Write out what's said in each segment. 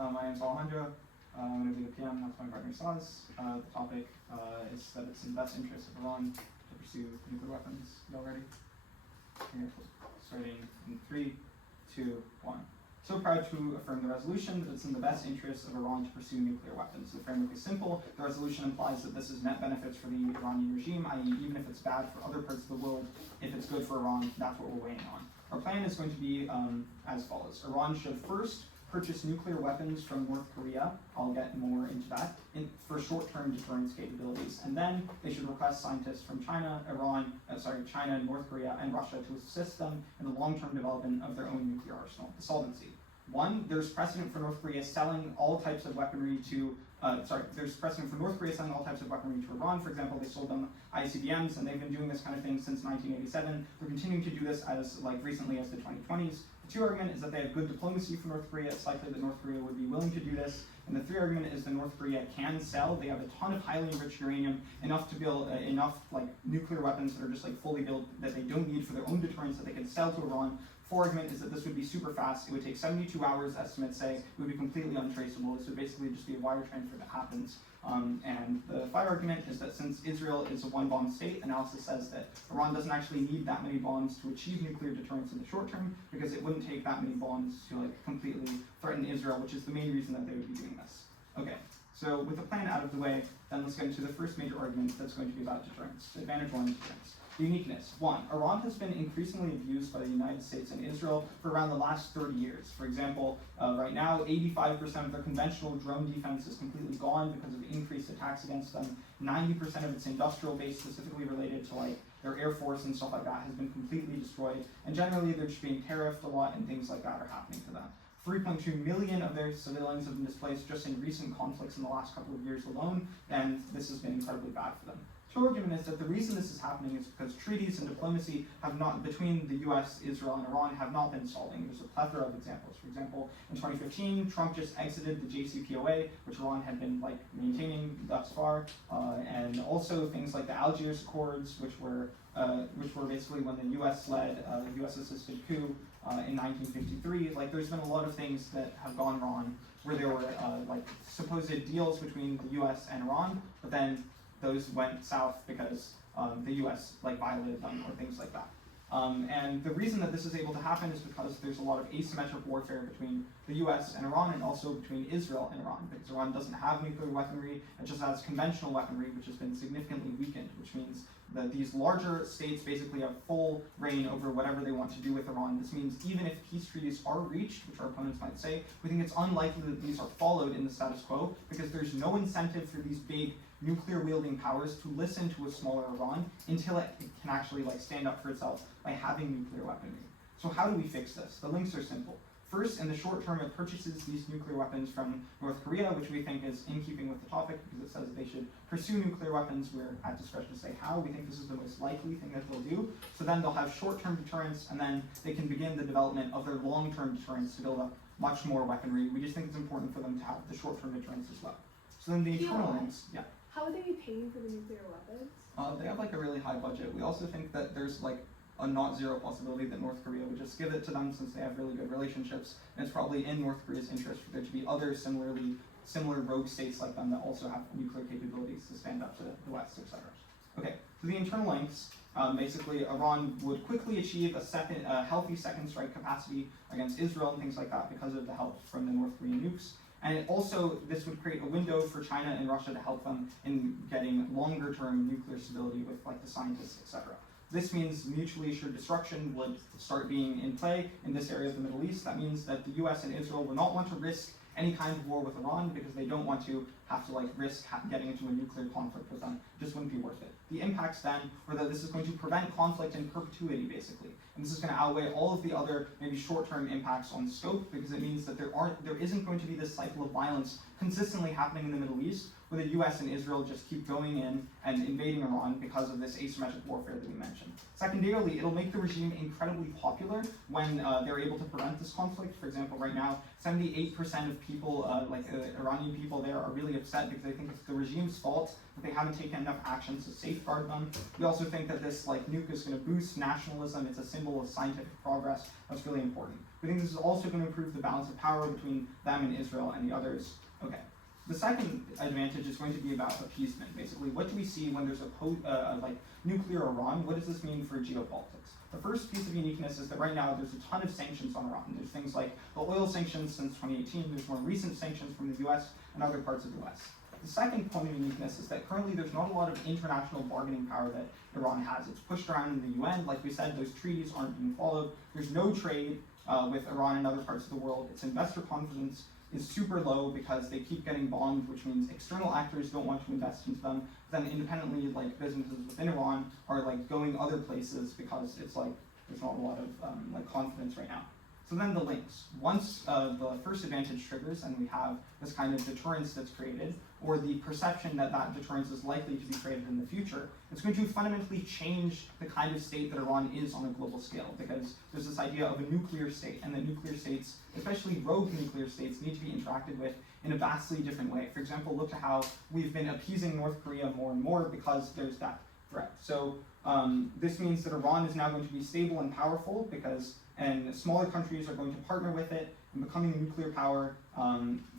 My name is Alejandro. I'm going to be the PM, that's my partner Saz. The topic is that it's in the best interest of Iran to pursue nuclear weapons. Y'all ready? Here, starting in 3, 2, 1. So proud to affirm the resolution that it's in the best interest of Iran to pursue nuclear weapons. The framework is simple. The resolution implies that this is net benefits for the Iranian regime, i.e. even if it's bad for other parts of the world, if it's good for Iran, that's what we're weighing on. Our plan is going to be as follows. Iran should first purchase nuclear weapons from North Korea. I'll get more into that for short-term deterrence capabilities. And then they should request scientists from China, China, North Korea, and Russia to assist them in the long-term development of their own nuclear arsenal. The solvency. One, there's precedent for North Korea selling all types of weaponry to there's precedent for North Korea selling all types of weaponry to Iran. For example, they sold them ICBMs, and they've been doing this kind of thing since 1987. They're continuing to do this as recently as the 2020s. The 2 argument is that they have good diplomacy for North Korea. It's likely that North Korea would be willing to do this. And the 3 argument is that North Korea can sell. They have a ton of highly enriched uranium, enough to build enough nuclear weapons that are just fully built that they don't need for their own deterrence that they can sell to Iran. 4 argument is that this would be super fast. It would take 72 hours, estimates say. It would be completely untraceable. This would basically just be a wire transfer that happens. And the 5 argument is that since Israel is a one-bomb state, analysis says that Iran doesn't actually need that many bombs to achieve nuclear deterrence in the short term, because it wouldn't take that many bombs to completely threaten Israel, which is the main reason that they would be doing this. Okay, so with the plan out of the way, then let's get into the first major argument that's going to be about deterrence. Advantage 1, deterrence. Uniqueness. 1. Iran has been increasingly abused by the United States and Israel for around the last 30 years. For example, right now, 85% of their conventional drone defense is completely gone because of increased attacks against them. 90% of its industrial base, specifically related to their air force and stuff like that, has been completely destroyed. And generally, they're just being tariffed a lot, and things like that are happening to them. 3.2 million of their civilians have been displaced just in recent conflicts in the last couple of years alone, and this has been incredibly bad for them. 2 argument is that the reason this is happening is because treaties and diplomacy between the US, Israel, and Iran have not been solving. There's a plethora of examples. For example, in 2015, Trump just exited the JCPOA, which Iran had been maintaining thus far, and also things like the Algiers Accords, which were basically when the US led the US assisted coup in 1953. There's been a lot of things that have gone wrong where there were supposed deals between the US and Iran, but then those went south because the US violated them or things like that. And the reason that this is able to happen is because there's a lot of asymmetric warfare between the US and Iran, and also between Israel and Iran, because Iran doesn't have nuclear weaponry, it just has conventional weaponry, which has been significantly weakened, which means that these larger states basically have full reign over whatever they want to do with Iran. This means even if peace treaties are reached, which our opponents might say, we think it's unlikely that these are followed in the status quo, because there's no incentive for these big nuclear-wielding powers to listen to a smaller Iran until it can actually stand up for itself by having nuclear weaponry. So how do we fix this? The links are simple. First, in the short term, it purchases these nuclear weapons from North Korea, which we think is in keeping with the topic, because it says that they should pursue nuclear weapons. We're at discretion to say how. We think this is the most likely thing that they'll do. So then they'll have short-term deterrence, and then they can begin the development of their long-term deterrence to build up much more weaponry. We just think it's important for them to have the short-term deterrence as well. So then the internal links, yeah. How would they be paying for the nuclear weapons? They have a really high budget. We also think that there's a not zero possibility that North Korea would just give it to them, since they have really good relationships, and it's probably in North Korea's interest for there to be other similar rogue states like them that also have nuclear capabilities to stand up to the West, etc. Okay, so the internal links, basically Iran would quickly achieve a healthy second strike capacity against Israel and things like that because of the help from the North Korean nukes. And this would create a window for China and Russia to help them in getting longer-term nuclear stability with the scientists, etc. This means mutually assured destruction would start being in play in this area of the Middle East. That means that the US and Israel would not want to risk any kind of war with Iran, because they don't want to have to risk getting into a nuclear conflict with them. It just wouldn't be worth it. The impacts then are that this is going to prevent conflict in perpetuity, basically. And this is going to outweigh all of the other maybe short-term impacts on scope, because it means that there isn't going to be this cycle of violence consistently happening in the Middle East, where the US and Israel just keep going in and invading Iran because of this asymmetric warfare that we mentioned. Secondarily, it'll make the regime incredibly popular when they're able to prevent this conflict. For example, right now, 78% of people, Iranian people there, are really upset because they think it's the regime's fault that they haven't taken enough actions to safeguard them. We also think that this nuke is going to boost nationalism. It's a symbol of scientific progress. That's really important. We think this is also going to improve the balance of power between them and Israel and the others. Okay. The second advantage is going to be about appeasement. Basically, what do we see when there's like nuclear Iran? What does this mean for geopolitics? The first piece of uniqueness is that right now there's a ton of sanctions on Iran. There's things like the oil sanctions since 2018. There's more recent sanctions from the US and other parts of the West. The second point of uniqueness is that currently there's not a lot of international bargaining power that Iran has. It's pushed around in the UN. Like we said, those treaties aren't being followed. There's no trade with Iran and other parts of the world. Its investor confidence is super low because they keep getting bombed, which means external actors don't want to invest into them. Then independently, like businesses within Iran are like going other places because it's like there's not a lot of like confidence right now. So then the links. Once the first advantage triggers and we have this kind of deterrence that's created, or the perception that that deterrence is likely to be created in the future, it's going to fundamentally change the kind of state that Iran is on a global scale, because there's this idea of a nuclear state, and that nuclear states, especially rogue nuclear states, need to be interacted with in a vastly different way. For example, look at how we've been appeasing North Korea more and more because there's that threat. So this means that Iran is now going to be stable and powerful and smaller countries are going to partner with it and becoming a nuclear power.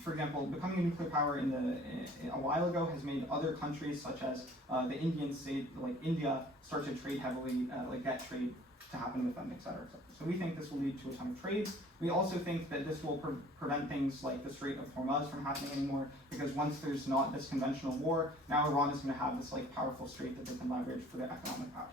For example, becoming a nuclear power a while ago has made other countries such as the Indian state, like India, start to trade heavily, like get trade to happen with them, et cetera, et cetera. So we think this will lead to a ton of trade. We also think that this will prevent things like the Strait of Hormuz from happening anymore, because once there's not this conventional war, now Iran is going to have this like powerful strait that they can leverage for their economic power.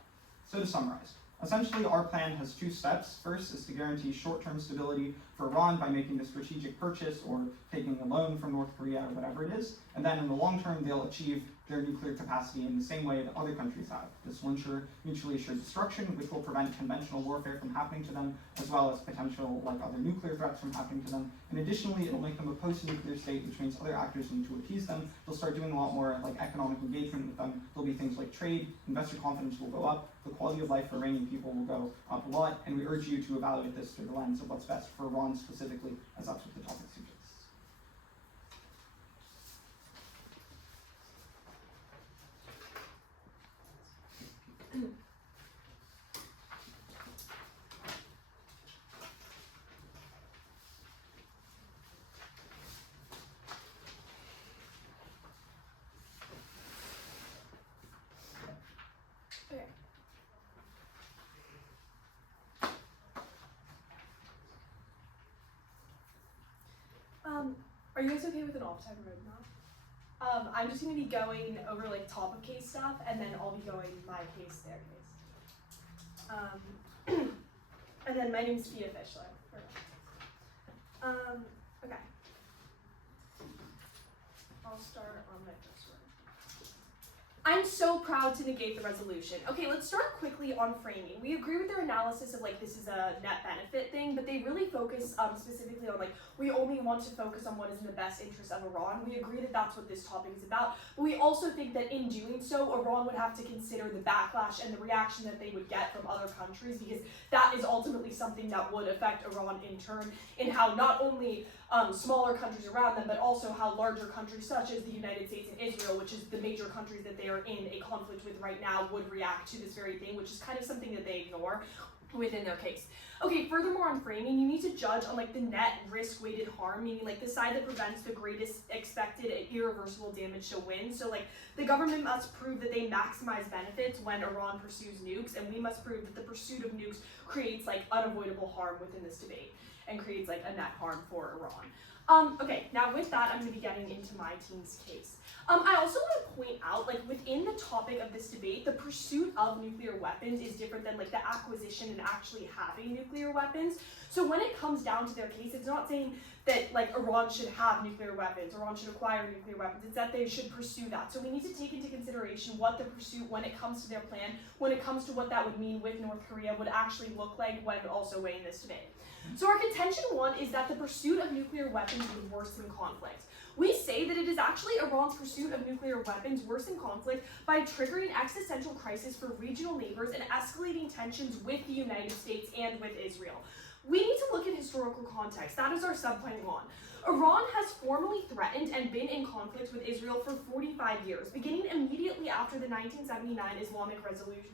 So to summarize, essentially our plan has two steps. First is to guarantee short-term stability for Iran by making the strategic purchase or taking a loan from North Korea or whatever it is, and then in the long term they'll achieve their nuclear capacity in the same way that other countries have. This will ensure mutually assured destruction, which will prevent conventional warfare from happening to them, as well as potential like other nuclear threats from happening to them. And additionally, it'll make them a post-nuclear state, which means other actors need to appease them. They'll start doing a lot more like economic engagement with them. There'll be things like trade, investor confidence will go up, the quality of life for Iranian people will go up a lot, and we urge you to evaluate this through the lens of what's best for Iran specifically, as that's what the topic suggests. Okay. Are you guys okay with an off-time roadmap? I'm just going to be going over like top of case stuff, and then I'll be going my case, their case. And then my name's Pia Fischler. Okay. I'll start on my first one. I'm so proud to negate the resolution. Okay, let's start quickly on framing. We agree with their analysis of like this is a net benefit thing, but they really focus specifically on like we only want to focus on what is in the best interest of Iran. We agree that that's what this topic is about, but we also think that in doing so, Iran would have to consider the backlash and the reaction that they would get from other countries, because that is ultimately something that would affect Iran in turn, in how not only smaller countries around them, but also how larger countries such as the United States and Israel, which is the major countries that they are in a conflict with right now, would react to this very thing, which is kind of something that they ignore within their case. Okay, furthermore on framing, you need to judge on like the net risk-weighted harm, meaning like the side that prevents the greatest expected irreversible damage to win. So like the government must prove that they maximize benefits when Iran pursues nukes, and we must prove that the pursuit of nukes creates like unavoidable harm within this debate and creates like a net harm for Iran. Okay, now with that, I'm going to be getting into my team's case. I also want to point out, like within the topic of this debate, the pursuit of nuclear weapons is different than like the acquisition and actually having nuclear weapons. So when it comes down to their case, it's not saying that like Iran should have nuclear weapons, Iran should acquire nuclear weapons, it's that they should pursue that. So we need to take into consideration what the pursuit, when it comes to their plan, when it comes to what that would mean with North Korea, would actually look like when also weighing this debate. So our contention one is that the pursuit of nuclear weapons would worsen conflict. We say that it is actually Iran's pursuit of nuclear weapons worsen conflict by triggering existential crisis for regional neighbors and escalating tensions with the United States and with Israel. We need to look at historical context. That is our subpoint one. Iran has formally threatened and been in conflict with Israel for 45 years, beginning immediately after the 1979 Islamic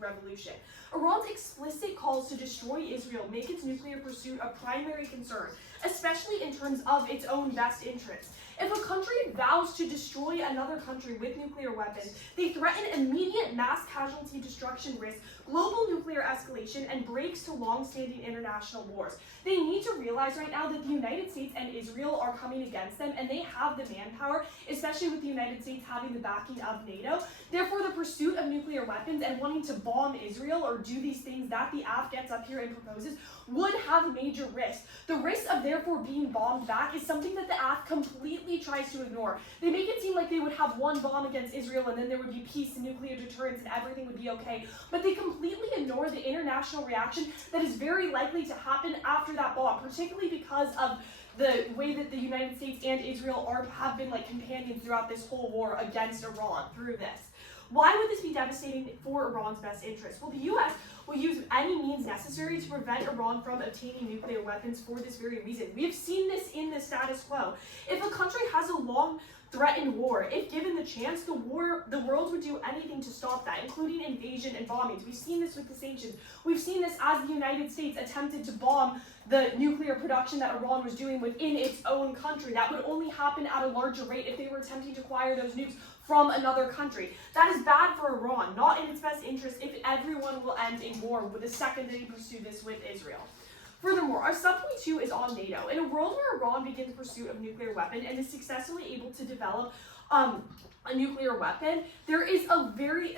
Revolution. Iran's explicit calls to destroy Israel make its nuclear pursuit a primary concern, especially in terms of its own best interests. If a country vows to destroy another country with nuclear weapons, they threaten immediate mass casualty destruction risk, global nuclear escalation, and breaks to long-standing international wars. They need to realize right now that the United States and Israel are coming against them, and they have the manpower, especially with the United States having the backing of NATO. Therefore, the pursuit of nuclear weapons and wanting to bomb Israel or do these things that the AF gets up here and proposes would have major risks. The risk of therefore being bombed back is something that the AF completely tries to ignore. They make it seem like they would have one bomb against Israel and then there would be peace and nuclear deterrence and everything would be okay. But they completely ignore the international reaction that is very likely to happen after that bomb, particularly because of the way that the United States and Israel have been like companions throughout this whole war against Iran through this. Why would this be devastating for Iran's best interests? Well, the U.S. will use any means necessary to prevent Iran from obtaining nuclear weapons for this very reason. We have seen this in the status quo. If a country has a long-threatened war, if given the chance, the world would do anything to stop that, including invasion and bombings. We've seen this with the sanctions. We've seen this as the United States attempted to bomb the nuclear production that Iran was doing within its own country. That would only happen at a larger rate if they were attempting to acquire those nukes from another country. That is bad for Iran, not in its best interest if everyone will end in war with the second they pursue this with Israel. Furthermore, our subpoint 2 is on NATO. In a world where Iran begins pursuit of nuclear weapon and is successfully able to develop a nuclear weapon, there is a very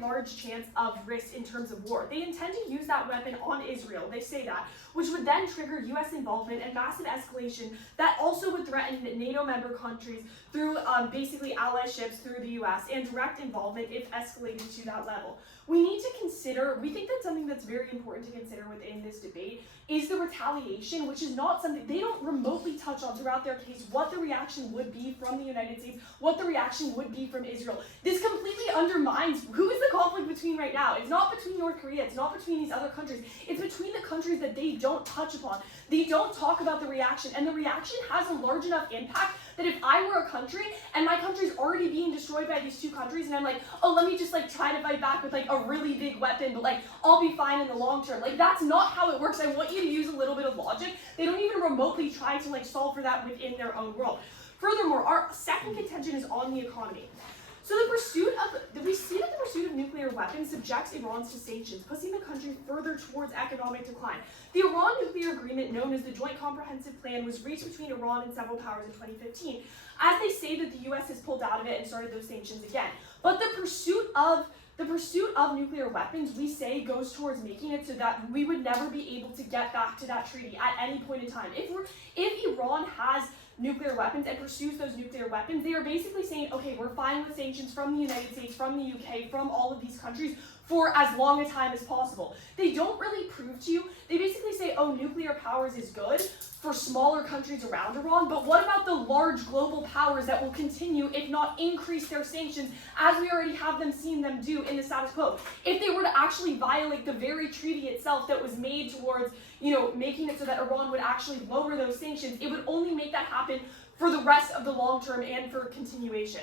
large chance of risk in terms of war. They intend to use that weapon on Israel, they say that, which would then trigger U.S. involvement and massive escalation that also would threaten NATO member countries through basically allyships through the U.S. and direct involvement if escalated to that level. We need to consider, we think that something that's very important to consider within this debate is the retaliation, which is not something, they don't remotely touch on throughout their case what the reaction would be from the United States, what the reaction would be from Israel. This completely undermines who is the conflict between right now. It's not between North Korea, it's not between these other countries, it's between the countries that they don't touch upon. They don't talk about the reaction, and the reaction has a large enough impact that if I were a country and my country's already being destroyed by these two countries and I'm like, oh, let me just like try to fight back with like a really big weapon, but like I'll be fine in the long term. Like that's not how it works. I want you to use a little bit of logic. They don't even remotely try to like solve for that within their own world. Furthermore, our second contention is on the economy. So we see that the pursuit of nuclear weapons subjects Iran to sanctions, pushing the country further towards economic decline. The Iran nuclear agreement, known as the Joint Comprehensive Plan, was reached between Iran and several powers in 2015. As they say that the U.S. has pulled out of it and started those sanctions again. But the pursuit of nuclear weapons, we say, goes towards making it so that we would never be able to get back to that treaty at any point in time. If Iran has nuclear weapons and pursues those nuclear weapons, they are basically saying, okay, we're fine with sanctions from the United States, from the UK, from all of these countries for as long a time as possible. They don't really prove to you. They basically say, oh, nuclear powers is good for smaller countries around Iran, but what about the large global powers that will continue, if not increase their sanctions, as we already have seen them do in the status quo? If they were to actually violate the very treaty itself that was made towards, making it so that Iran would actually lower those sanctions, it would only make that happen for the rest of the long term and for continuation.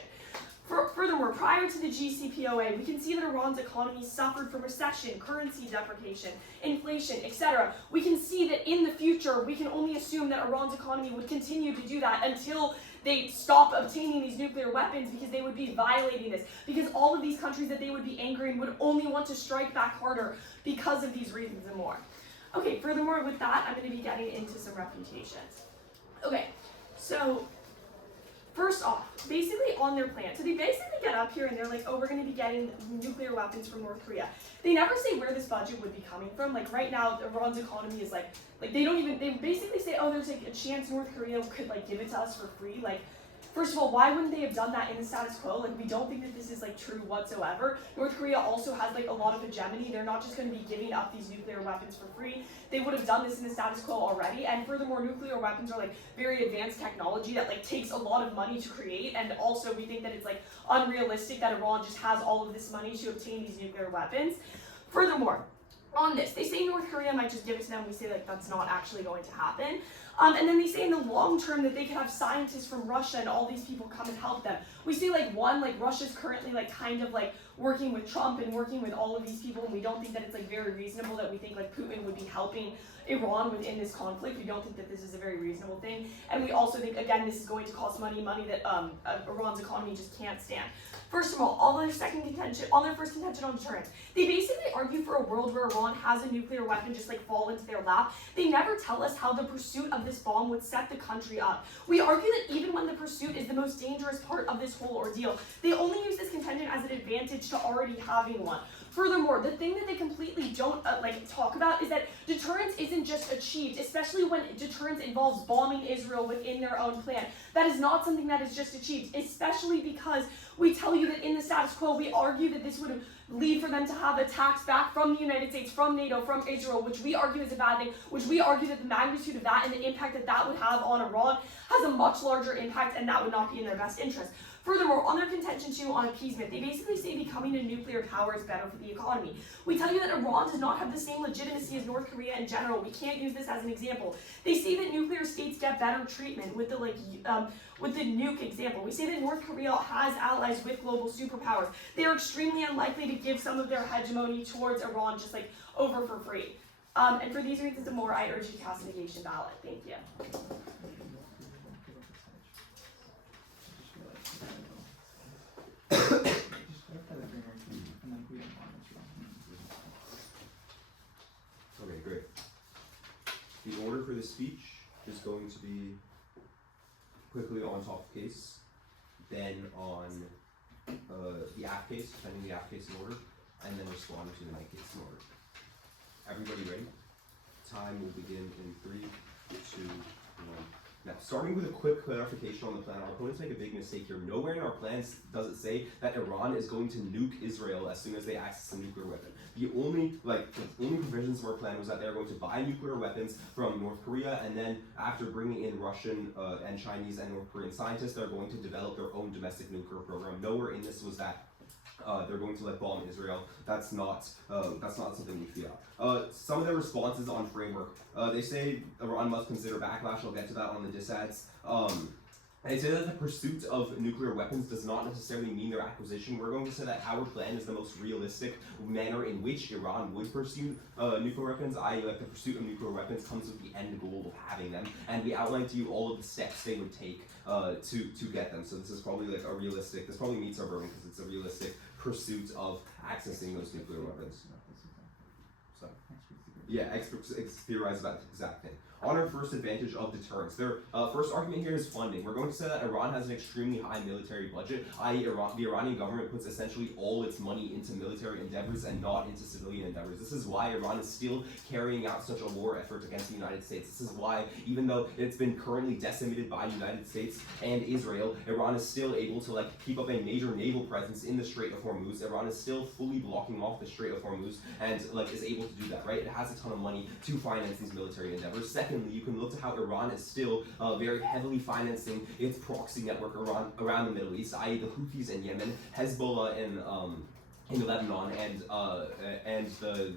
Furthermore, prior to the JCPOA, we can see that Iran's economy suffered from recession, currency depreciation, inflation, etc. We can see that in the future, we can only assume that Iran's economy would continue to do that until they stop obtaining these nuclear weapons, because they would be violating this, because all of these countries that they would be angering would only want to strike back harder because of these reasons and more. Okay, furthermore, with that, I'm going to be getting into some refutations. Okay, so first off, basically on their plan. So they basically get up here and they're like, oh, we're going to be getting nuclear weapons from North Korea. They never say where this budget would be coming from. Like right now, Iran's economy is like they basically say, oh, there's like a chance North Korea could like give it to us for free. Like, first of all, why wouldn't they have done that in the status quo? Like, we don't think that this is like true whatsoever. North Korea also has like a lot of hegemony. They're not just going to be giving up these nuclear weapons for free. They would have done this in the status quo already. And furthermore, nuclear weapons are like very advanced technology that like takes a lot of money to create. And also we think that it's like unrealistic that Iran just has all of this money to obtain these nuclear weapons. Furthermore, on this, they say North Korea might just give it to them. We say like that's not actually going to happen. And then they say in the long term that they could have scientists from Russia and all these people come and help them. We see like Russia's currently like kind of like working with Trump and working with all of these people, and we don't think that it's like very reasonable that we think like Putin would be helping Iran within this conflict. We don't think that this is a very reasonable thing, and we also think, again, this is going to cost money that Iran's economy just can't stand. First of all, on their first contention on deterrence, they basically argue for a world where Iran has a nuclear weapon just like fall into their lap. They never tell us how the pursuit of this bomb would set the country up. We argue that even when the pursuit is the most dangerous part of this whole ordeal, they only use this contention as an advantage to already having one. Furthermore, the thing that they completely don't talk about is that deterrence isn't just achieved, especially when deterrence involves bombing Israel within their own plan. That is not something that is just achieved, especially because we tell you that in the status quo, we argue that this would lead for them to have attacks back from the United States, from NATO, from Israel, which we argue is a bad thing, which we argue that the magnitude of that and the impact that that would have on Iran has a much larger impact, and that would not be in their best interest. Furthermore, on their contention too on appeasement, they basically say becoming a nuclear power is better for the economy. We tell you that Iran does not have the same legitimacy as North Korea in general. We can't use this as an example. They say that nuclear states get better treatment with the nuke example. We say that North Korea has allies with global superpowers. They are extremely unlikely to give some of their hegemony towards Iran just like over for free. And for these reasons and more, I urge you to cast a negation ballot. Thank you. Okay, great. The order for the speech is going to be quickly on top of case, then on the app case, depending the app case in order, and then respond to the night case in order. Everybody ready? Time will begin in 3, 2, 1. Now, starting with a quick clarification on the plan, our opponents make a big mistake here. Nowhere in our plans does it say that Iran is going to nuke Israel as soon as they access a nuclear weapon. The only provisions of our plan was that they're going to buy nuclear weapons from North Korea, and then after bringing in Russian and Chinese and North Korean scientists, they're going to develop their own domestic nuclear program. Nowhere in this was that they're going to bomb Israel. That's not something we fear. Some of their responses on framework. They say Iran must consider backlash. I'll get to that on the disads. They say that the pursuit of nuclear weapons does not necessarily mean their acquisition. We're going to say that our plan is the most realistic manner in which Iran would pursue nuclear weapons, i.e. like the pursuit of nuclear weapons comes with the end goal of having them, and we outlined to you all of the steps they would take to get them. So this is probably like a realistic, this probably meets our burden because it's a realistic pursuit of accessing those nuclear weapons. So, yeah, experts theorize about the exact thing. On our first advantage of deterrence, their first argument here is funding. We're going to say that Iran has an extremely high military budget, i.e. the Iranian government puts essentially all its money into military endeavors and not into civilian endeavors. This is why Iran is still carrying out such a war effort against the United States. This is why, even though it's been currently decimated by the United States and Israel, Iran is still able to keep up a major naval presence in the Strait of Hormuz. Iran is still fully blocking off the Strait of Hormuz and is able to do that, right? It has a ton of money to finance these military endeavors. Secondly, you can look to how Iran is still very heavily financing its proxy network around the Middle East, i.e. the Houthis in Yemen, Hezbollah in Lebanon, and the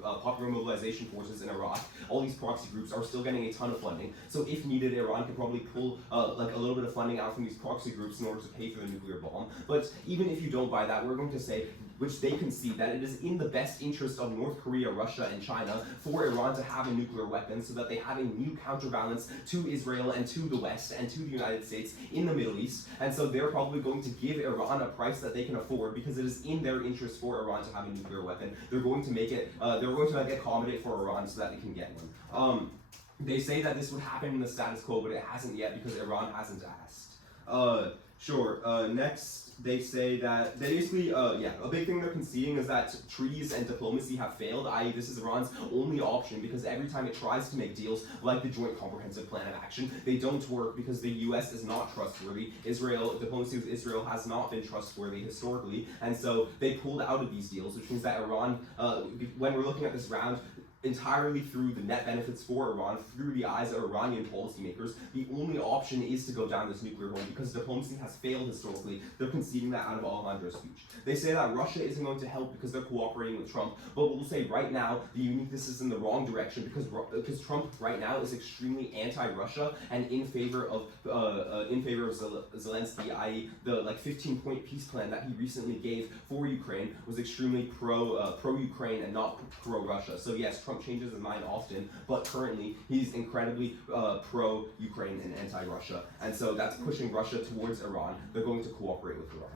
Popular Mobilization Forces in Iraq. All these proxy groups are still getting a ton of funding. So if needed, Iran could probably pull a little bit of funding out from these proxy groups in order to pay for the nuclear bomb. But even if you don't buy that, we're going to say, which they concede, that it is in the best interest of North Korea, Russia, and China for Iran to have a nuclear weapon so that they have a new counterbalance to Israel and to the West and to the United States in the Middle East. And so they're probably going to give Iran a price that they can afford because it is in their interest for Iran to have a nuclear weapon. They're going to make it, accommodate for Iran so that they can get one. They say that this would happen in the status quo, but it hasn't yet because Iran hasn't asked. Next, they say that a big thing they're conceding is that treaties and diplomacy have failed, i.e. this is Iran's only option because every time it tries to make deals like the Joint Comprehensive Plan of Action, they don't work because the US is not trustworthy. Diplomacy with Israel has not been trustworthy historically, and so they pulled out of these deals, which means that Iran, when we're looking at this round, entirely through the net benefits for Iran, through the eyes of Iranian policymakers, the only option is to go down this nuclear road because diplomacy has failed historically. They're conceding that out of Alejandro's speech. They say that Russia isn't going to help because they're cooperating with Trump, but we'll say right now the uniqueness is in the wrong direction because Trump right now is extremely anti-Russia and in favor of Zelensky, i.e. the 15-point peace plan that he recently gave for Ukraine was extremely pro-Ukraine and not pro-Russia. So yes, Trump changes his mind often, but currently he's incredibly pro-Ukraine and anti-Russia, and so that's pushing Russia towards Iran. They're going to cooperate with Iran.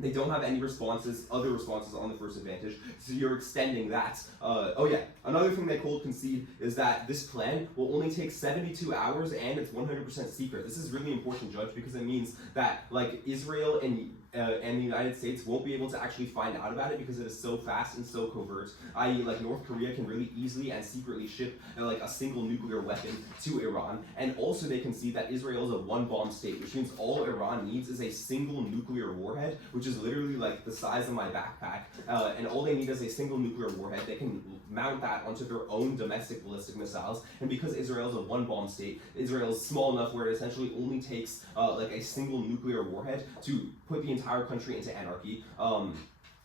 They don't have any other responses on the first advantage, so you're extending that. Another thing they cold concede is that this plan will only take 72 hours and it's 100% secret. This is really important, Judge, because it means that Israel and the United States won't be able to actually find out about it because it is so fast and so covert. I.e., North Korea can really easily and secretly ship a single nuclear weapon to Iran, and also they can see that Israel is a one-bomb state, which means all Iran needs is a single nuclear warhead, which is literally the size of my backpack, and all they need is a single nuclear warhead. They can mount that onto their own domestic ballistic missiles, and because Israel is a one-bomb state, Israel is small enough where it essentially only takes a single nuclear warhead to put the entire country into anarchy.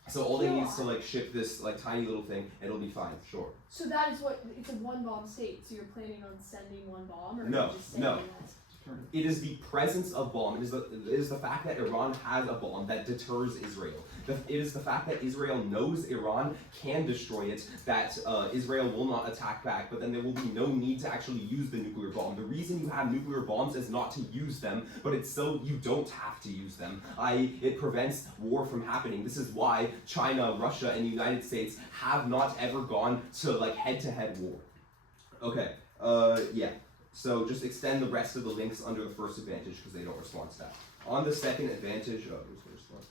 So all they need is to ship this tiny little thing, and it'll be fine. Sure. So that is it's a one-bomb state. So you're planning on sending one bomb, or no, just saying no. that? It is the presence of bomb. It is the fact that Iran has a bomb that deters Israel. It is the fact that Israel knows Iran can destroy it, that Israel will not attack back, but then there will be no need to actually use the nuclear bomb. The reason you have nuclear bombs is not to use them, but it's so you don't have to use them. It prevents war from happening. This is why China, Russia, and the United States have not ever gone to head-to-head war. Okay, yeah. So just extend the rest of the links under the first advantage because they don't respond to that. On the second advantage, who's going to respond?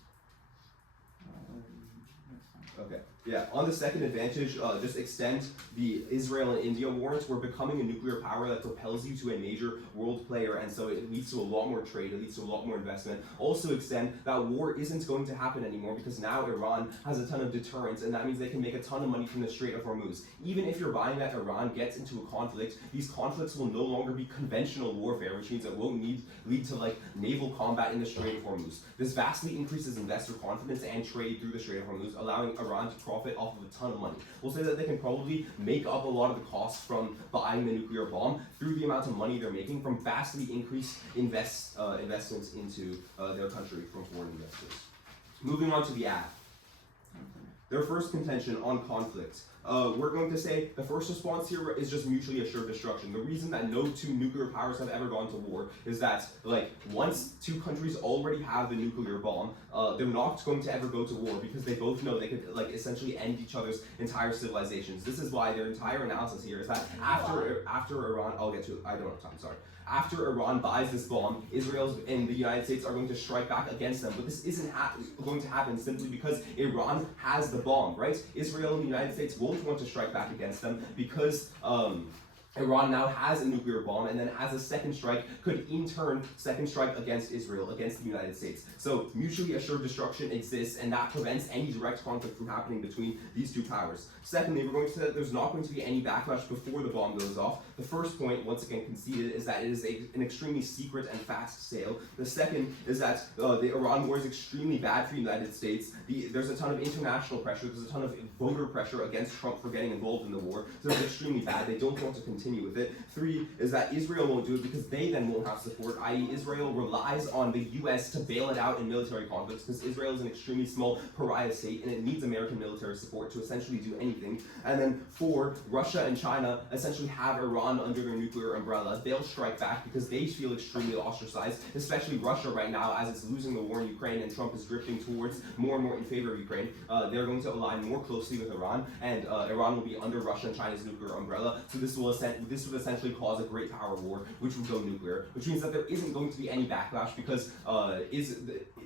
Okay. Yeah, on the second advantage, just extend the Israel and India warrants. We're becoming a nuclear power that propels you to a major world player, and so it leads to a lot more trade, it leads to a lot more investment. Also extend that war isn't going to happen anymore because now Iran has a ton of deterrence, and that means they can make a ton of money from the Strait of Hormuz. Even if you're buying that Iran gets into a conflict, these conflicts will no longer be conventional warfare, which means it won't lead to naval combat in the Strait of Hormuz. This vastly increases investor confidence and trade through the Strait of Hormuz, allowing Iran to profit off of a ton of money. We'll say that they can probably make up a lot of the costs from buying the nuclear bomb through the amount of money they're making from vastly increased investments into their country from foreign investors. Moving on to the ad. Their first contention on conflict. We're going to say the first response here is just mutually assured destruction. The reason that no two nuclear powers have ever gone to war is that, once two countries already have the nuclear bomb, they're not going to ever go to war because they both know they could, essentially end each other's entire civilizations. This is why their entire analysis here is that after Iran, I'll get to it, I don't have time, sorry. After Iran buys this bomb, Israel and the United States are going to strike back against them. But this isn't going to happen simply because Iran has the bomb, right? Israel and the United States won't want to strike back against them because Iran now has a nuclear bomb, and then as a second strike, could in turn second strike against Israel, against the United States. So mutually assured destruction exists, and that prevents any direct conflict from happening between these two powers. Secondly, we're going to say that there's not going to be any backlash before the bomb goes off. The first point, once again conceded, is that it is an extremely secret and fast sale. The second is that the Iran war is extremely bad for the United States. There's a ton of international pressure, there's a ton of voter pressure against Trump for getting involved in the war, so it's extremely bad. They don't want to continue with it. Three is that Israel won't do it because they then won't have support, i.e. Israel relies on the US to bail it out in military conflicts because Israel is an extremely small pariah state and it needs American military support to essentially do anything. And then four, Russia and China essentially have Iran under their nuclear umbrella. They'll strike back because they feel extremely ostracized, especially Russia right now as it's losing the war in Ukraine and Trump is drifting towards more and more in favor of Ukraine. They're going to align more closely with Iran, and Iran will be under Russia and China's nuclear umbrella. So this would essentially cause a great power war, which would go nuclear, which means that there isn't going to be any backlash because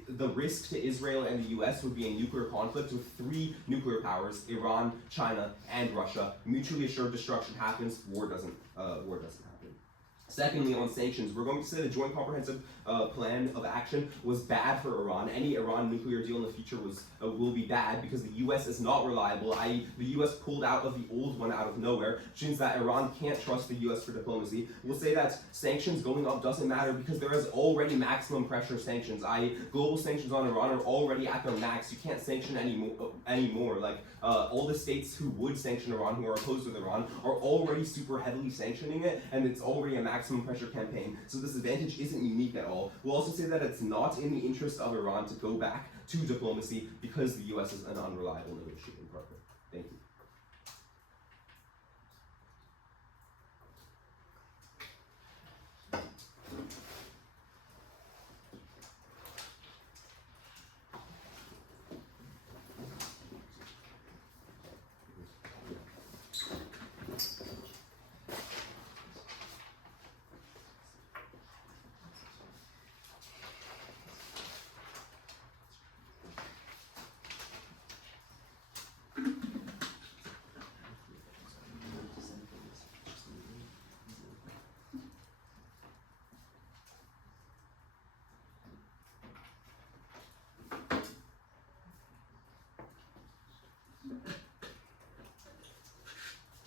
the risk to Israel and the US would be a nuclear conflict with three nuclear powers, Iran, China, and Russia. Mutually assured destruction happens, war doesn't happen. Secondly, on sanctions, we're going to say the Joint Comprehensive plan of action was bad for Iran. Any Iran nuclear deal in the future will be bad because the U.S. is not reliable, i.e. the U.S. pulled out of the old one out of nowhere, which means that Iran can't trust the U.S. for diplomacy. We'll say that sanctions going up doesn't matter because there is already maximum pressure sanctions, i.e. global sanctions on Iran are already at their max. You can't sanction anymore. Like, all the states who would sanction Iran, who are opposed with Iran, are already super heavily sanctioning it, and it's already a maximum pressure campaign. So this advantage isn't unique at all. We'll also say that it's not in the interest of Iran to go back to diplomacy because the U.S. is an unreliable negotiating partner. Thank you.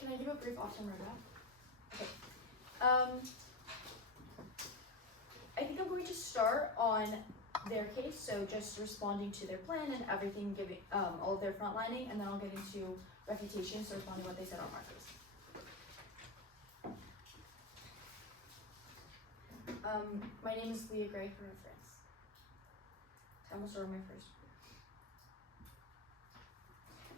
Can I give a brief off-time roadmap? Okay. I think I'm going to start on their case, so just responding to their plan and everything, giving all of their frontlining, and then I'll get into refutation, so responding to what they said on Marcus. My name is Leah Gray for reference. Time will start on my first.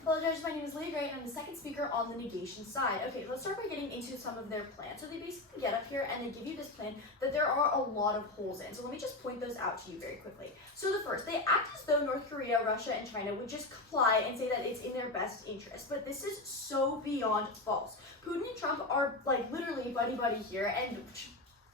Hello judges, my name is Leah Gray and I'm the second speaker on the negation side. Okay, let's start by getting into some of their plans. So they basically get up here and they give you this plan that there are a lot of holes in. So let me just point those out to you very quickly. So the first, they act as though North Korea, Russia, and China would just comply and say that it's in their best interest. But this is so beyond false. Putin and Trump are like literally buddy-buddy here, and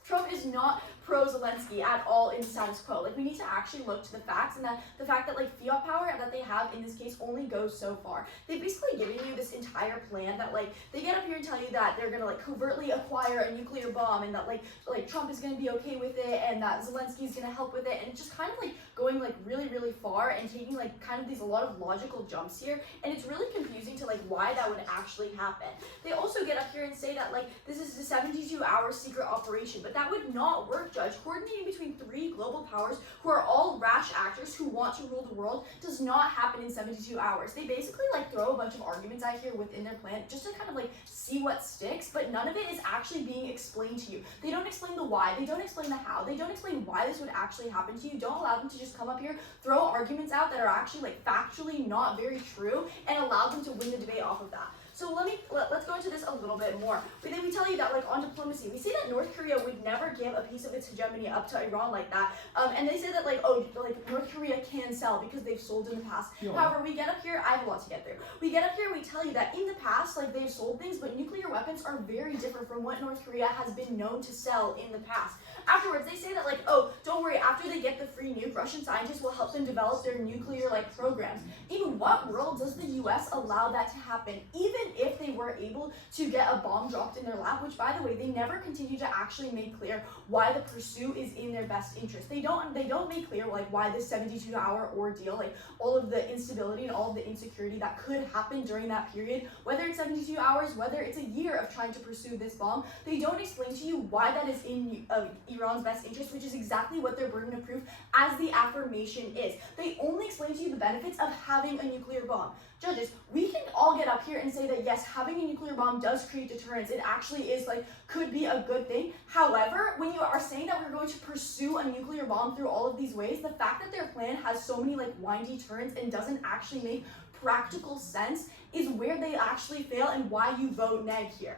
Trump is not pro-Zelensky at all in status quo. Like, we need to actually look to the facts, and that the fact that like fiat power that they have in this case only goes so far. They've basically given you this entire plan that like they get up here and tell you that they're gonna like covertly acquire a nuclear bomb, and that like Trump is gonna be okay with it, and that Zelensky is gonna help with it, and just kind of like going like really far and taking like kind of these a lot of logical jumps here, and it's really confusing to like why that would actually happen. They also get up here and say that like this is a 72-hour secret operation, but that would not work, Judge. Coordinating between 3 global powers who are all rash actors who want to rule the world does not happen in 72 hours. They basically like throw a bunch of arguments out here within their plan just to kind of like see what sticks, but none of it is actually being explained to you. They don't explain the why, they don't explain the how, they don't explain why this would actually happen to you. Don't allow them to just come up here, throw arguments out that are actually like factually not very true, and allow them to win the debate off of that. So let's go into this a little bit more. We tell you that like on diplomacy, we say that North Korea would never give a piece of its hegemony up to Iran like that. And they say that like, oh, like North Korea can sell because they've sold in the past. Yeah. However, we get up here, I have a lot to get through. We get up here, we tell you that in the past, like they've sold things, but nuclear weapons are very different from what North Korea has been known to sell in the past. Afterwards, they say that like, oh, don't worry, after they get the free nuke, Russian scientists will help them develop their nuclear like programs. In what world does the US allow that to happen? Even if they were able to get a bomb dropped in their lap, which by the way, they never continue to actually make clear why the pursuit is in their best interest. They don't make clear like why this 72-hour ordeal, like all of the instability and all of the insecurity that could happen during that period, whether it's 72 hours, whether it's a year of trying to pursue this bomb, they don't explain to you why that is in Iran's best interest, which is exactly what their burden of proof as the affirmation is. They only explain to you the benefits of having a nuclear bomb. Judges, we can all get up here and say that yes, having a nuclear bomb does create deterrence. It actually is like, could be a good thing. However, when you are saying that we're going to pursue a nuclear bomb through all of these ways, the fact that their plan has so many like windy turns and doesn't actually make practical sense is where they actually fail and why you vote neg here.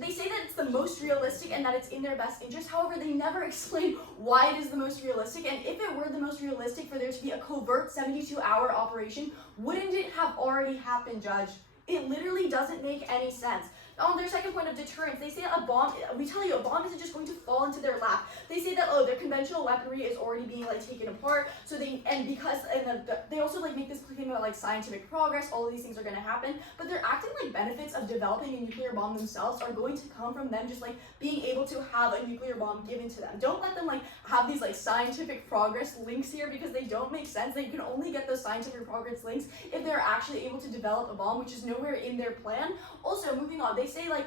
They say that it's the most realistic and that it's in their best interest. However, they never explain why it is the most realistic. And if it were the most realistic for there to be a covert 72-hour operation, wouldn't it have already happened, Judge? It literally doesn't make any sense. On their second point of deterrence, they say a bomb, we tell you a bomb isn't just going to fall into their lap. They say that, oh, their conventional weaponry is already being like taken apart, so they also like make this claim about like scientific progress, all of these things are going to happen, but they're acting like benefits of developing a nuclear bomb themselves are going to come from them just like being able to have a nuclear bomb given to them. Don't let them like have these like scientific progress links here because they don't make sense. They can only get those scientific progress links if they're actually able to develop a bomb, which is nowhere in their plan. Also, moving on, they say like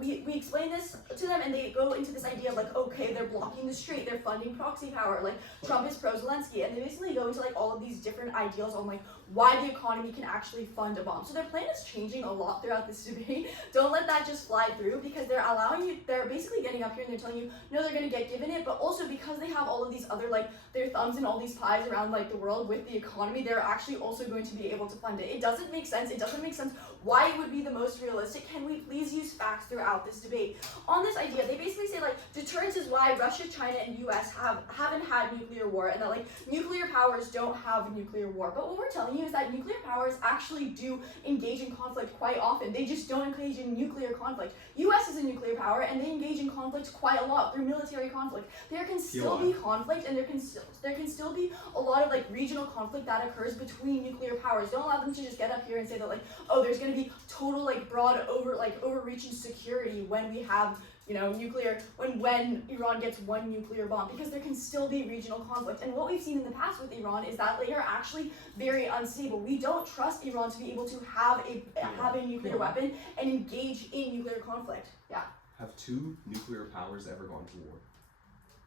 we explain this to them and they go into this idea of like, okay, they're blocking the strait, they're funding proxy power, like Trump is pro-Zelensky, and they basically go into like all of these different ideals on like why the economy can actually fund a bomb. So their plan is changing a lot throughout this debate. Don't let that just fly through because they're basically getting up here and they're telling you, no, they're gonna get given it, but also because they have all of these other like their thumbs in all these pies around like the world with the economy, they're actually also going to be able to fund it. It doesn't make sense. It doesn't make sense why it would be the most realistic. Can we please use facts throughout this debate? On this idea, they basically say like deterrence is why Russia, China, and US haven't had nuclear war, and that like nuclear powers don't have a nuclear war. But what we're telling you is that nuclear powers actually do engage in conflict quite often. They just don't engage in nuclear conflict. US is a nuclear power and they engage in conflict quite a lot through military conflict. There can still be conflict and there can still be a lot of like regional conflict that occurs between nuclear powers. Don't allow them to just get up here and say that like, oh, there's going to be total like broad overreaching security when we have nuclear, when Iran gets one nuclear bomb, because there can still be regional conflict. And what we've seen in the past with Iran is that they are actually very unstable. We don't trust Iran to be able to have a nuclear weapon and engage in nuclear conflict. Yeah. Have two nuclear powers ever gone to war?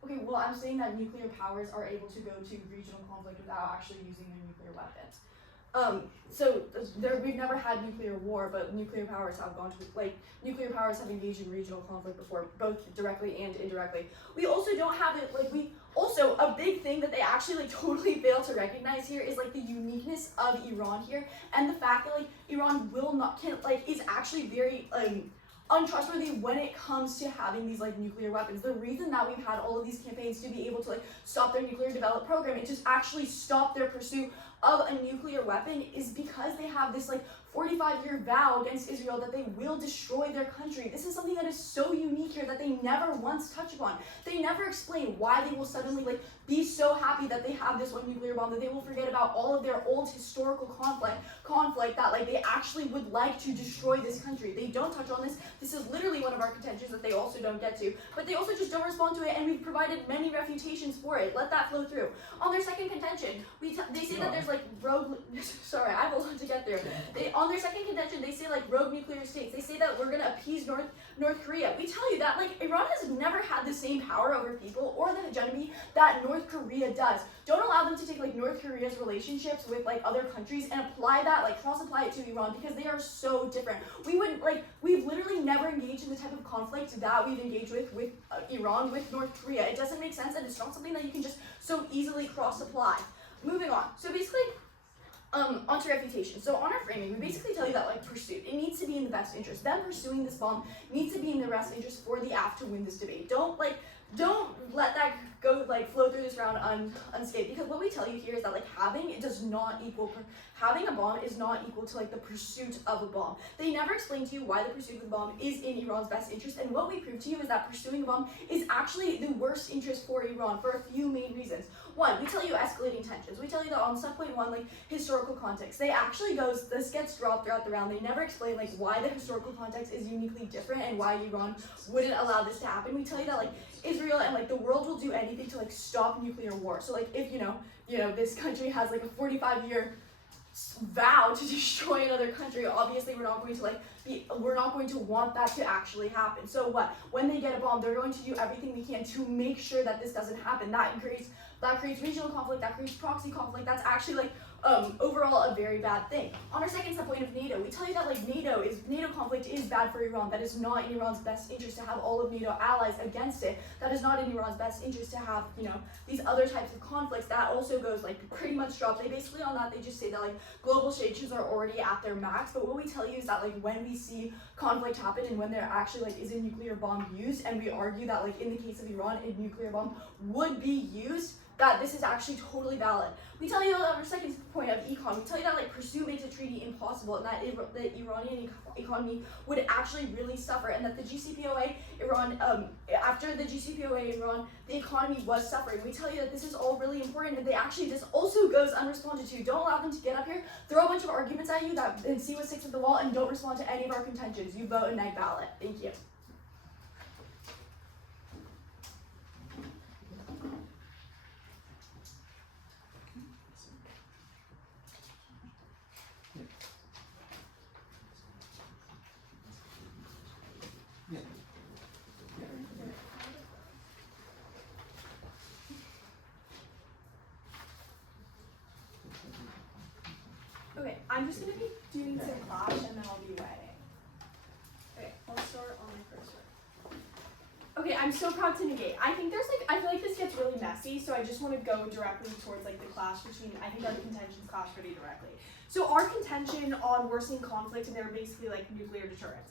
Okay, well, I'm saying that nuclear powers are able to go to regional conflict without actually using their nuclear weapons. We've never had nuclear war, but nuclear powers have nuclear powers have engaged in regional conflict before, both directly and indirectly. We also don't have it, also, a big thing that they actually totally fail to recognize here is the uniqueness of Iran here, and the fact that Iran is actually very untrustworthy when it comes to having these nuclear weapons. The reason that we've had all of these campaigns to be able to stop their nuclear development program and just actually stop their pursuit of a nuclear weapon is because they have this 45-year vow against Israel that they will destroy their country. This is something that is so unique here that they never once touch upon. They never explain why they will suddenly be so happy that they have this one nuclear bomb that they will forget about all of their old historical conflict that they actually would like to destroy this country. They don't touch on this. This is literally one of our contentions that they also don't get to, but they also just don't respond to it, and we've provided many refutations for it. Let that flow through. On their second contention, they say that there's rogue. Sorry, I have a lot to get through. On their second contention, they say rogue nuclear states. They say that we're gonna appease North Korea. We tell you that Iran has never had the same power over people or the hegemony that North Korea does. Don't allow them to take North Korea's relationships with other countries and apply that cross-apply it to Iran, because they are so different. We've literally never engaged in the type of conflict that we've engaged with Iran, with North Korea. It doesn't make sense, and it's not something that you can just so easily cross-apply. Moving on. So basically, onto refutation. So on our framing, we basically tell you that pursuit, it needs to be in the best interest. Them pursuing this bomb needs to be in the best interest for the AF to win this debate. Don't let that go flow through this round unscathed, because what we tell you here is that having a bomb is not equal to the pursuit of a bomb. They never explain to you why the pursuit of the bomb is in Iran's best interest, and what we prove to you is that pursuing a bomb is actually the worst interest for Iran for a few main reasons. One, we tell you escalating tensions. We tell you that on subpoint one, historical context. This gets dropped throughout the round. They never explain why the historical context is uniquely different and why Iran wouldn't allow this to happen. We tell you that Israel and the world will do anything to stop nuclear war. So if this country has a 45-year vow to destroy another country, obviously we're not going to want that to actually happen. So when they get a bomb, they're going to do everything we can to make sure that this doesn't happen. That creates regional conflict, that creates proxy conflict. That's actually overall a very bad thing. On our second subpoint of NATO, we tell you that NATO conflict is bad for Iran. That is not in Iran's best interest to have all of NATO allies against it. That is not in Iran's best interest to have these other types of conflicts. That also goes pretty much dropped. They basically on that they just say that global sanctions are already at their max. But what we tell you is that when we see conflict happen and when there actually is a nuclear bomb used, and we argue that in the case of Iran a nuclear bomb would be used, that this is actually totally valid. We tell you that our second point of econ, we tell you that like pursuit makes a treaty impossible, and that the Iranian economy would actually really suffer, and that the GCPOA Iran, after the GCPOA Iran, the economy was suffering. We tell you that this is all really important, and this also goes unresponded to. Don't allow them to get up here, throw a bunch of arguments at you and see what sticks at the wall, and don't respond to any of our contentions. You vote a neg ballot. Thank you. Okay, I'm just going to be doing some clash and then I'll be writing. Okay, I'll start on my first one. Okay, I'm so proud to negate. I think I feel like this gets really messy, so I just want to go directly towards like the clash between, I think our contentions clash pretty directly. So our contention on worsening conflict, and they're basically like nuclear deterrence.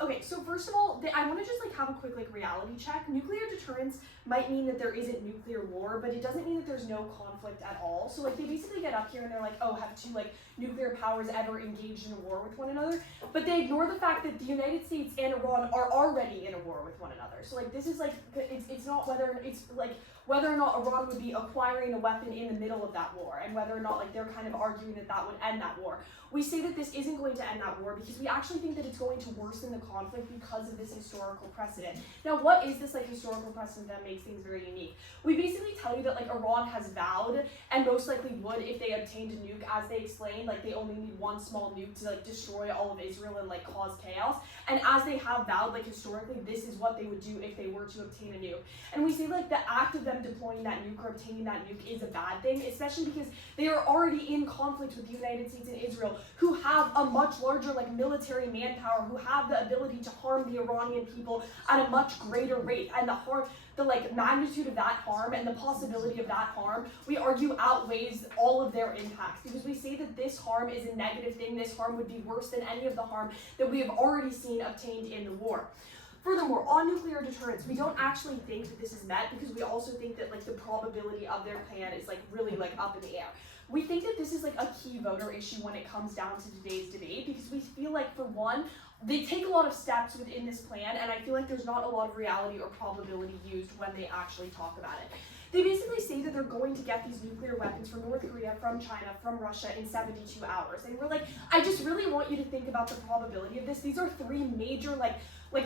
Okay, so first of all, I want to just like have a quick like reality check. Nuclear deterrence might mean that there isn't nuclear war, but it doesn't mean that there's no conflict at all. So like they basically get up here and they're like, oh, have two like nuclear powers ever engaged in a war with one another? But they ignore the fact that the United States and Iran are already in a war with one another. So like this is like, it's not whether, it's like whether or not Iran would be acquiring a weapon in the middle of that war, and whether or not like they're kind of arguing that that would end that war. We say that this isn't going to end that war because we actually think that it's going to worsen the conflict because of this historical precedent. Now, what is this like historical precedent that makes things very unique? We basically tell you that like Iran has vowed, and most likely would if they obtained a nuke, as they explained, like they only need one small nuke to like destroy all of Israel and like cause chaos. And as they have vowed, like historically, this is what they would do if they were to obtain a nuke. And we say like the act of them deploying that nuke or obtaining that nuke is a bad thing, especially because they are already in conflict with the United States and Israel, who have a much larger like military manpower, who have the ability to harm the Iranian people at a much greater rate. And the like magnitude of that harm and the possibility of that harm, we argue outweighs all of their impacts, because we say that this harm is a negative thing. This harm would be worse than any of the harm that we have already seen obtained in the war. Furthermore, on nuclear deterrence, we don't actually think that this is met, because we also think that like the probability of their plan is like really like up in the air. We think that this is like a key voter issue when it comes down to today's debate, because we feel like, for one, they take a lot of steps within this plan, and I feel like there's not a lot of reality or probability used when they actually talk about it. They basically say that they're going to get these nuclear weapons from North Korea, from China, from Russia in 72 hours. And we're like, I just really want you to think about the probability of this. These are three major like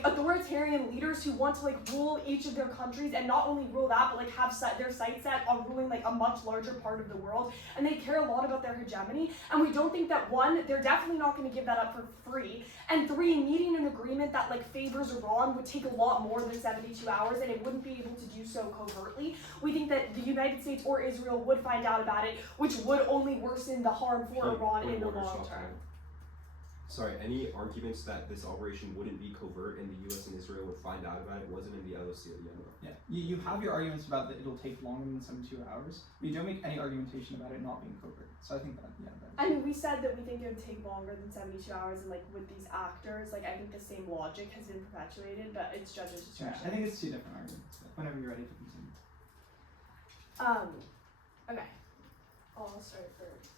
authoritarian leaders who want to like rule each of their countries, and not only rule that, but like have their sights set on ruling like a much larger part of the world, and they care a lot about their hegemony. And we don't think that, one, they're definitely not going to give that up for free, and three, meeting an agreement that like favors Iran would take a lot more than 72 hours, and it wouldn't be able to do so covertly. We think that the United States or Israel would find out about it, which would only worsen the harm for Iran in the long term. Sorry, any arguments that this operation wouldn't be covert and the US and Israel would find out about it wasn't in the LOC or the MO. Yeah, you have your arguments about that it'll take longer than 72 hours, but you don't make any argumentation about it not being covert. So I think that, yeah. I mean, we said that we think it would take longer than 72 hours, and like with these actors, like I think the same logic has been perpetuated, but it's judge's discretion. Yeah, I think it's two different arguments, but whenever you're ready to continue. Okay. I'll start first.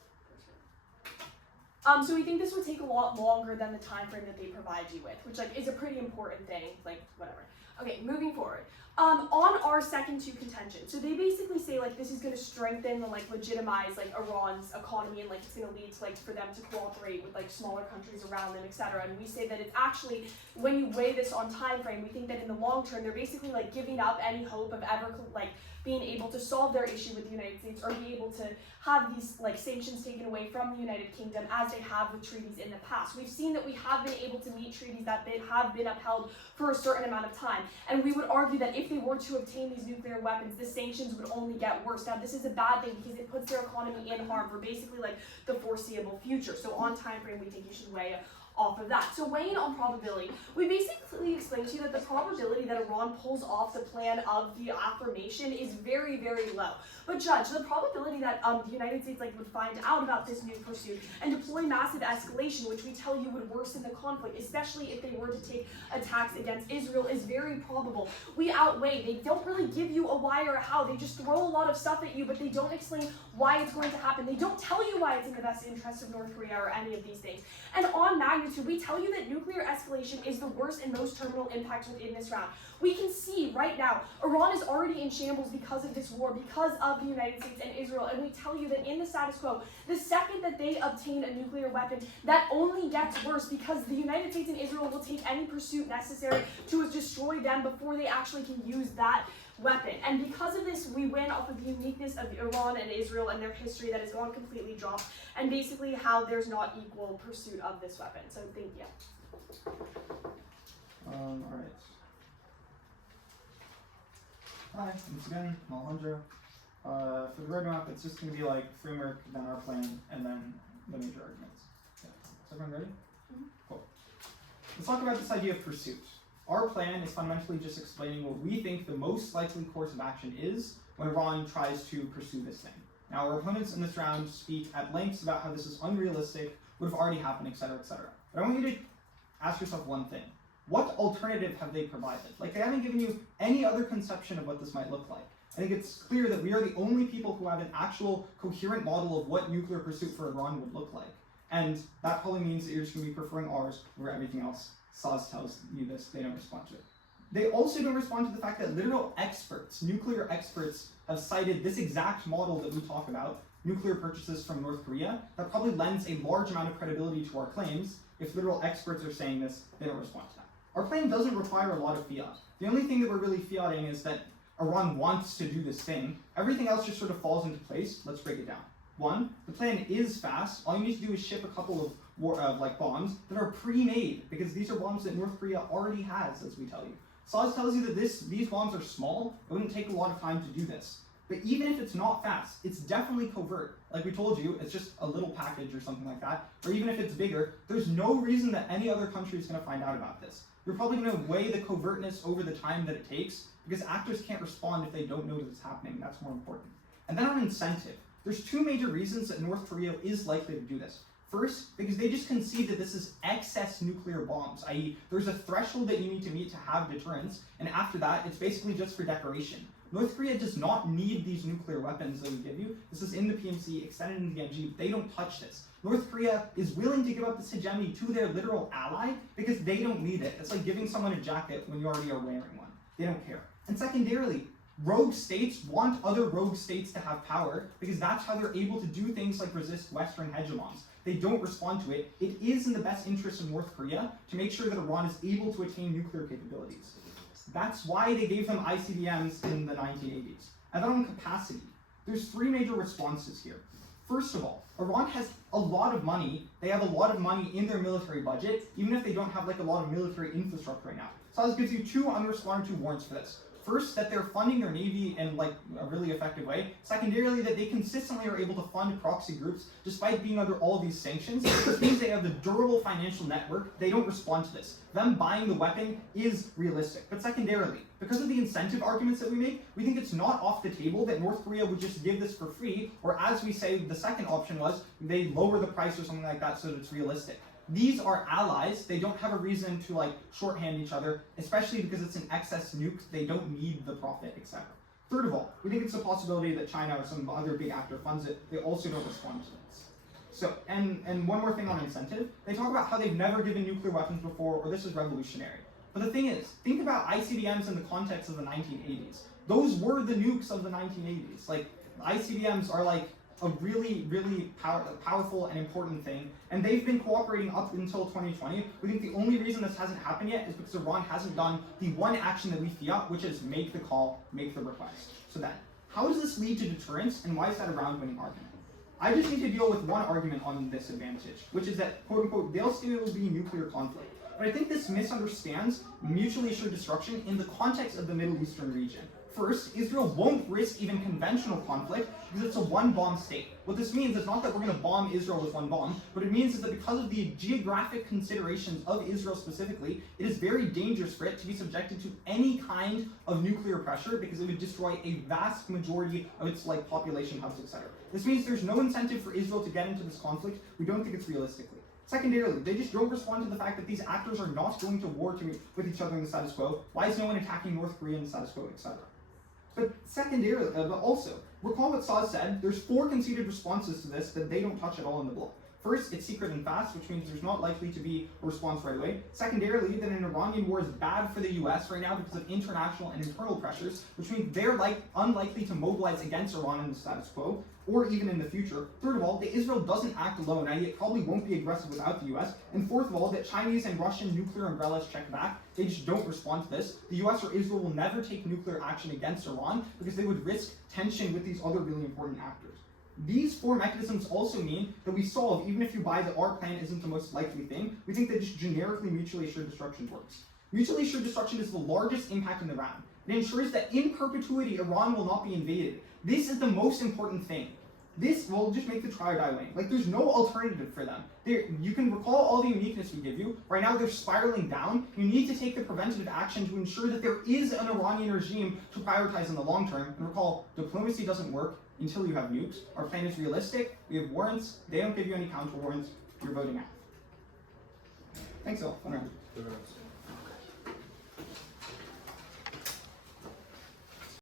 So we think this would take a lot longer than the time frame that they provide you with, which like is a pretty important thing, like whatever. Okay, moving forward. On our second two contentions, so they basically say like this is going to strengthen and like legitimize like Iran's economy, and like it's going to lead to like for them to cooperate with like smaller countries around them, etc. And we say that it's actually, when you weigh this on time frame, we think that in the long term they're basically like giving up any hope of ever like being able to solve their issue with the United States, or be able to have these like sanctions taken away from the United Kingdom as they have with treaties in the past. We've seen that we have been able to meet treaties that have been upheld for a certain amount of time, and we would argue that if they were to obtain these nuclear weapons, the sanctions would only get worse. Now, this is a bad thing because it puts their economy in harm for basically like the foreseeable future. So on time frame, we think you should weigh off of that. So weighing on probability, we basically explained to you that the probability that Iran pulls off the plan of the affirmation is very, very low. But Judge, the probability that the United States would find out about this new pursuit and deploy massive escalation, which we tell you would worsen the conflict, especially if they were to take attacks against Israel, is very probable. We outweigh. They don't really give you a why or a how. They just throw a lot of stuff at you, but they don't explain why it's going to happen. They don't tell you why it's in the best interest of North Korea or any of these things. And on magnitude, we tell you that nuclear escalation is the worst and most terminal impact within this round. We can see right now, Iran is already in shambles because of this war, because of the United States and Israel, and we tell you that in the status quo, the second that they obtain a nuclear weapon, that only gets worse because the United States and Israel will take any pursuit necessary to destroy them before they actually can use that weapon. And because of this, we win off of the uniqueness of Iran and Israel and their history that has gone completely dropped, and basically how there's not equal pursuit of this weapon. So thank you. Alright. Hi, once again, Malhandra. For the roadmap, it's just going to be like framework, then our plan, and then the major arguments. Yeah. Is everyone ready? Mm-hmm. Cool. Let's talk about this idea of pursuit. Our plan is fundamentally just explaining what we think the most likely course of action is when Iran tries to pursue this thing. Now, our opponents in this round speak at lengths about how this is unrealistic, would have already happened, etc., etc. But I want you to ask yourself one thing. What alternative have they provided? Like, they haven't given you any other conception of what this might look like. I think it's clear that we are the only people who have an actual coherent model of what nuclear pursuit for Iran would look like. And that probably means that you're just going to be preferring ours over everything else. SAWS tells you this, they don't respond to it. They also don't respond to the fact that literal experts, nuclear experts, have cited this exact model that we talk about, nuclear purchases from North Korea, that probably lends a large amount of credibility to our claims. If literal experts are saying this, they don't respond to that. Our plan doesn't require a lot of fiat. The only thing that we're really fiating is that Iran wants to do this thing. Everything else just sort of falls into place. Let's break it down. One, the plan is fast. All you need to do is ship a couple of bombs that are pre-made, because these are bombs that North Korea already has, as we tell you. SAWS tells you that these bombs are small. It wouldn't take a lot of time to do this. But even if it's not fast, it's definitely covert. Like we told you, it's just a little package or something like that. Or even if it's bigger, there's no reason that any other country is going to find out about this. You're probably going to weigh the covertness over the time that it takes, because actors can't respond if they don't know that it's happening. That's more important. And then on incentive, there's two major reasons that North Korea is likely to do this. First, because they just concede that this is excess nuclear bombs, i.e. there's a threshold that you need to meet to have deterrence, and after that, it's basically just for decoration. North Korea does not need these nuclear weapons that we give you. This is in the PMC, extended in the NG. They don't touch this. North Korea is willing to give up this hegemony to their literal ally because they don't need it. It's like giving someone a jacket when you already are wearing one. They don't care. And secondarily, rogue states want other rogue states to have power because that's how they're able to do things like resist Western hegemons. They don't respond to it. It is in the best interest of North Korea to make sure that Iran is able to attain nuclear capabilities. That's why they gave them ICBMs in the 1980s. And then on capacity, there's three major responses here. First of all, Iran has a lot of money. They have a lot of money in their military budget, even if they don't have like a lot of military infrastructure right now. So this gives you two unresponded to warrants for this. First, that they're funding their navy in like a really effective way. Secondarily, that they consistently are able to fund proxy groups despite being under all these sanctions. This means they have a durable financial network. They don't respond to this. Them buying the weapon is realistic. But secondarily, because of the incentive arguments that we make, we think it's not off the table that North Korea would just give this for free, or as we say, the second option was they lower the price or something like that so that it's realistic. These are allies. They don't have a reason to like shorthand each other, especially because it's an excess nuke. They don't need the profit, etc. Third of all, we think it's a possibility that China or some other big actor funds it. They also don't respond to this. So, and one more thing on incentive. They talk about how they've never given nuclear weapons before, or this is revolutionary. But the thing is, think about ICBMs in the context of the 1980s. Those were the nukes of the 1980s. Like, ICBMs are like a really, really powerful and important thing, and they've been cooperating up until 2020. We think the only reason this hasn't happened yet is because Iran hasn't done the one action that we fiat, which is make the call, make the request. So then, how does this lead to deterrence, and why is that a round-winning argument? I just need to deal with one argument on this advantage, which is that, quote-unquote, there'll still be nuclear conflict. But I think this misunderstands mutually assured destruction in the context of the Middle Eastern region. First, Israel won't risk even conventional conflict because it's a one-bomb state. What this means is not that we're going to bomb Israel with one bomb. What it means is that because of the geographic considerations of Israel specifically, it is very dangerous for it to be subjected to any kind of nuclear pressure because it would destroy a vast majority of its population hubs, etc. This means there's no incentive for Israel to get into this conflict. We don't think it's realistically. Secondarily, they just don't respond to the fact that these actors are not going to war with each other in the status quo. Why is no one attacking North Korea in the status quo, etc.? But secondarily, but also, recall what Saz said, there's 4 conceded responses to this that they don't touch at all in the bloc. First, it's secret and fast, which means there's not likely to be a response right away. Secondarily, that an Iranian war is bad for the US right now because of international and internal pressures, which means they're unlikely to mobilize against Iran in the status quo, or even in the future. Third of all, that Israel doesn't act alone, i.e. it probably won't be aggressive without the US. And fourth of all, that Chinese and Russian nuclear umbrellas check back. They just don't respond to this. The US or Israel will never take nuclear action against Iran because they would risk tension with these other really important actors. These 4 mechanisms also mean that we solve, even if you buy that our plan isn't the most likely thing, we think that just generically mutually assured destruction works. Mutually assured destruction is the largest impact in the round. It ensures that in perpetuity Iran will not be invaded. This is the most important thing. This will just make the try or die lane. There's no alternative for them. You can recall all the uniqueness we give you. Right now they're spiraling down. You need to take the preventative action to ensure that there is an Iranian regime to prioritize in the long term. And recall, diplomacy doesn't work until you have nukes. Our plan is realistic. We have warrants. They don't give you any counter warrants. You're voting out. Thanks all. Fun round.